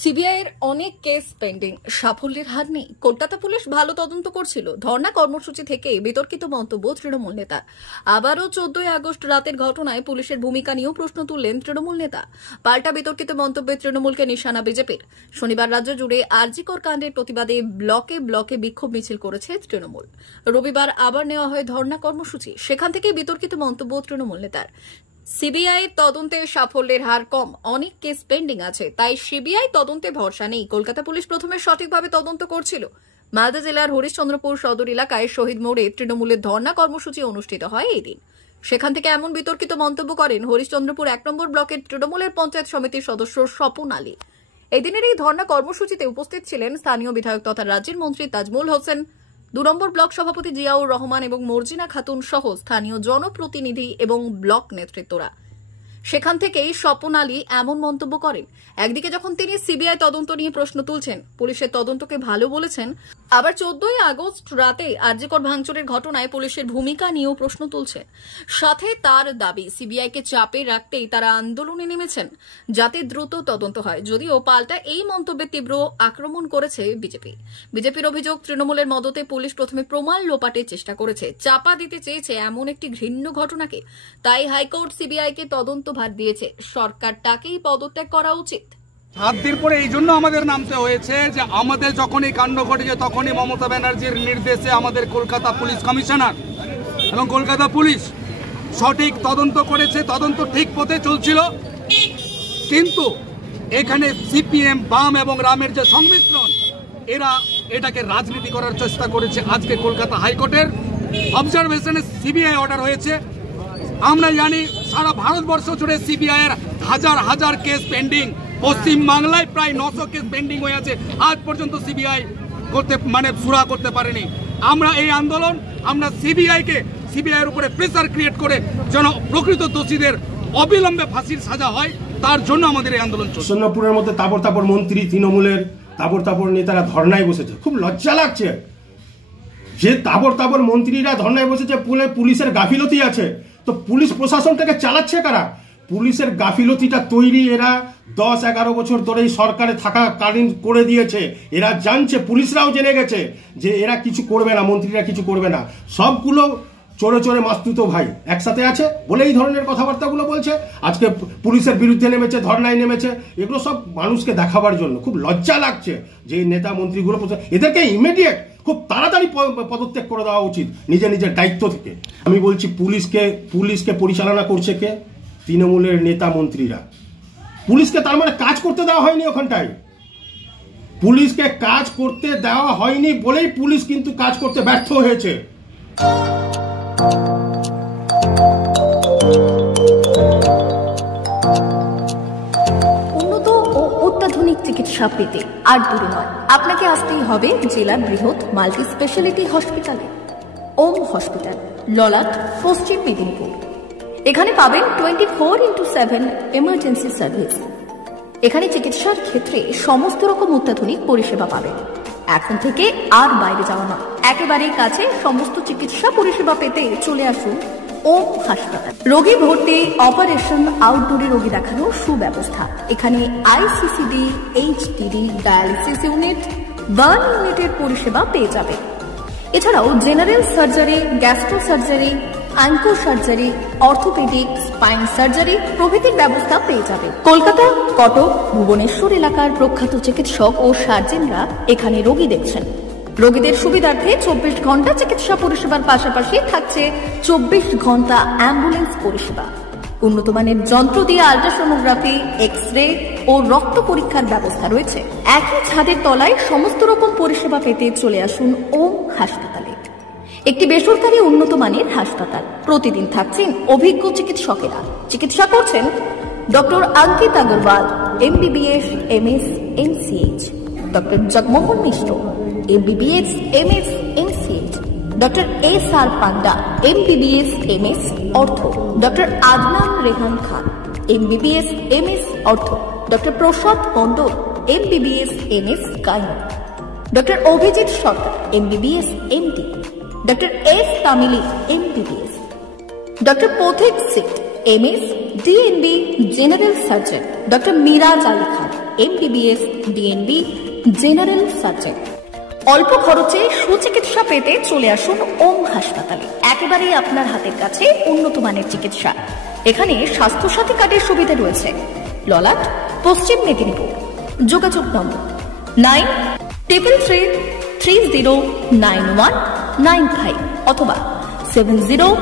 CBI এর অনেক case pending, সাফল্যের হার নেই। কলকাতা পুলিশ ভালো তদন্ত করছিল। ধর্ণা কর্মসূচি থেকে বিতর্কিত মন্তব্য তৃণমূল নেতা। আবারও 14 আগস্ট রাতের ঘটনায় পুলিশের ভূমিকা নিয়েও প্রশ্ন তুললেন তৃণমূল নেতা। পাল্টা বিতর্কিত মন্তব্যে তৃণমূলকে নিশানা বিজেপির। শনিবার রাজ্য জুড়ে আরজিকর কাণ্ডের প্রতিবাদে ব্লকে ব্লকে বিক্ষোভ মিছিল করেছে তৃণমূল। রবিবার আবার নেওয়া হয় ধর্ণা কর্মসূচি। সেখান থেকে বিতর্কিত মন্তব্য তৃণমূল নেতার। সিবিআই তদন্তে সাফল্যের হার কম, অনেক কেস পেন্ডিং আছে, তাই সিবিআই তদন্তে ভরসা নেই। কলকাতা পুলিশ প্রথমে সঠিকভাবে তদন্ত করছিল। মালদা জেলার হরিশ্চন্দ্রপুর সদর এলাকায় শহীদ মোড়ে তৃণমূলের ধর্ণা কর্মসূচি অনুষ্ঠিত হয় এই দিন। সেখান থেকে এমন বিতর্কিত মন্তব্য করেন হরিশ্চন্দ্রপুর 1 নম্বর ব্লকের তৃণমূলের পঞ্চায়েত সমিতির সদস্য স্বপন আলী। এদিনের এই ধর্ণা কর্মসূচিতে উপস্থিত ছিলেন স্থানীয় বিধায়ক তথা রাজ্যের মন্ত্রী তাজমুল হোসেন, 2 নম্বর ব্লক সভাপতি জিয়াউর রহমান এবং মর্জিনা খাতুন সহ স্থানীয় জনপ্রতিনিধি এবং ব্লক নেতৃত্বরা। সেখান থেকেই স্বপন আলী এমন মন্তব্য করেন। একদিকে যখন তিনি সিবিআই তদন্ত নিয়ে প্রশ্ন তুলছেন, পুলিশের তদন্তকে ভালো বলেছেন, আবার 14 আগস্ট রাতে আরজিকর ভাঙচুরের ঘটনায় পুলিশের ভূমিকা নিয়েও প্রশ্ন তুলছেন। সাথে তার দাবি, সিবিআইকে চাপে রাখতেই তারা আন্দোলনে নেমেছেন যাতে দ্রুত তদন্ত হয়। যদিও পাল্টা এই মন্তব্যে তীব্র আক্রমণ করেছে বিজেপি। বিজেপির অভিযোগ, তৃণমূলের মদতে পুলিশ প্রথমে প্রমাণ লোপাটের চেষ্টা করেছে, চাপা দিতে চেয়েছে এমন একটি ঘৃণ্য ঘটনাকে। তাই হাইকোর্ট সিবিআইকে তদন্ত ভার দিয়েছে। সরকারটাকেই পদত্যাগ করা উচিত। 7 দিন পরে এই জন্য আমাদের নামতে হয়েছে যে আমাদের যখনই কাণ্ড ঘটেছে তখনই মমতা ব্যানার্জির নির্দেশে আমাদের কলকাতা পুলিশ কমিশনার এবং কলকাতা পুলিশ সঠিক তদন্ত করেছে, তদন্ত ঠিক পথে চলছিল। কিন্তু এখানে সিপিএম, বাম এবং রামের যে সংমিশ্রণ, এরা এটাকে রাজনীতি করার চেষ্টা করেছে। আজকে কলকাতা হাইকোর্টের অবজারভেশনে সিবিআই অর্ডার হয়েছে। আমরা জানি সারা ভারতবর্ষ জুড়ে সিবিআই এর হাজার হাজার কেস পেন্ডিং। পশ্চিম বাংলায় প্রায় 900 কেস পেন্ডিং হয়ে আছে। আজ পর্যন্ত সিবিআই সুরা করতে পারেনি। আমরা এই আন্দোলন, আমরা সিবিআই এর উপরে প্রেসার ক্রিয়েট করে যেন প্রকৃত দোষীদের অবিলম্বে ফাঁসির সাজা হয়, তার জন্য আমাদের এই আন্দোলন চলছে। সোনাপুরের মধ্যে তাবড় মন্ত্রী, তৃণমূলের তাবড় নেতারা ধর্নায় বসেছে। খুব লজ্জা লাগছে যে তাবড় মন্ত্রীরা ধর্নায় বসেছে। পুলিশের গাফিলতি আছে, তো পুলিশ প্রশাসনটাকে চালাচ্ছে কারা? পুলিশের গাফিলতিটা তৈরি এরা 10-11 বছর ধরেই সরকারে থাকাকালীন করে দিয়েছে। এরা জানছে, পুলিশরাও জেনে গেছে যে এরা কিছু করবে না, মন্ত্রীরা কিছু করবে না। সবগুলো চোরে মাস্তুতো ভাই একসাথে আছে বলে এই ধরনের কথাবার্তাগুলো বলছে। আজকে পুলিশের বিরুদ্ধে নেমেছে, ধর্নায় নেমেছে। এগুলো সব মানুষকে দেখাবার জন্য। খুব লজ্জা লাগছে যে নেতা মন্ত্রীগুলো, এদেরকে ইমিডিয়েট খুব তাড়াতাড়ি পদত্যাগ করে দেওয়া উচিত নিজের দায়িত্ব থেকে। আমি বলছি, পুলিশকে পরিচালনা করছে কে? তৃণমূলের নেতা মন্ত্রীরা। পুলিশকে তার মানে কাজ করতে দেওয়া হয়নি ওখানটায়। পুলিশকে কাজ করতে দেওয়া হয়নি বলেই পুলিশ কিন্তু কাজ করতে ব্যর্থ হয়েছে। উন্নত ও অত্যাধুনিক চিকিৎসা পেতে আর দূরে নয়, আপনাকে আসতেই হবে জেলার বৃহৎ মাল্টি স্পেশালিটি হসপিটালে। ওম হসপিটাল, ললাট, পশ্চিম মেদিনীপুর। এখানে পাবেন 24x7 এমার্জেন্সি সার্ভিস। এখানে চিকিৎসার ক্ষেত্রে সমস্ত রকম অত্যাধুনিক পরিষেবা পাবেন। এখন থেকে আর বাইরে যাওয়া নয়, একেবারেই কাছে সমস্ত চিকিৎসা পরিষেবা পেতে চলে আসুন ওম হাসপাতাল। রোগী ভর্তি, অপারেশন, আউটডোরে রোগী দেখানোর সুব্যবস্থা। এখানে ICCD, HDD, dialysis unit, burn ইউনিটের পরিষেবা পেয়ে যাবে। এছাড়াও general surgery, gastro surgery, onco surgery, orthopaedic, spine surgery প্রভৃতির ব্যবস্থা পেয়ে যাবে। কলকাতা, কটক, ভুবনেশ্বর এলাকার প্রখ্যাত চিকিৎসক ও সার্জেনরা এখানে রোগী দেখছেন। রোগীদের সুবিধার্থে 24 ঘন্টা চিকিৎসা পরিষেবার পাশাপাশি থাকছে 24 ঘন্টা অ্যাম্বুলেন্স পরিষেবা। উন্নত মানের যন্ত্র দিয়ে আল্ট্রাসোনোগ্রাফি, এক্স-রে ও রক্ত পরীক্ষার ব্যবস্থা রয়েছে। একই ছাদের তলায় সমস্ত রকম পরিষেবা পেতে চলে আসুন ওম হাসপাতালে। একটি বেসরকারি উন্নত মানের হাসপাতাল। প্রতিদিন থাকছেন অভিজ্ঞ চিকিৎসকেরা। চিকিৎসা করছেন doctor Ankit Agarwal, MBBS, MS, MCH, doctor Jagmohan Mishra, MBBS, MS, MCH, doctor SR Panda, MBBS, MS, ortho, doctor Adnan Rehan Khan, MBBS, MS, ortho, doctor Prasad Mondal, MBBS, MS, gyno, doctor Abhijit Sarkar, MBBS, MD, doctor S Tamili, MBBS, doctor Pathik Sit, MS, DNB, general surgeon, doctor Miraj Ali Khan, MBBS, DNB, general surgeon. অল্প খরচে সুচিকিৎসা পেতে চলে আসুন ওম হাসপাতালে। একেবারেই আপনার হাতের কাছে উন্নত মানের চিকিৎসা। এখানে স্বাস্থ্যসাথী কার্ডের সুবিধা রয়েছে। ললাট, পশ্চিম মেদিনীপুর। যোগাযোগ নম্বর 9333309195 অথবা 70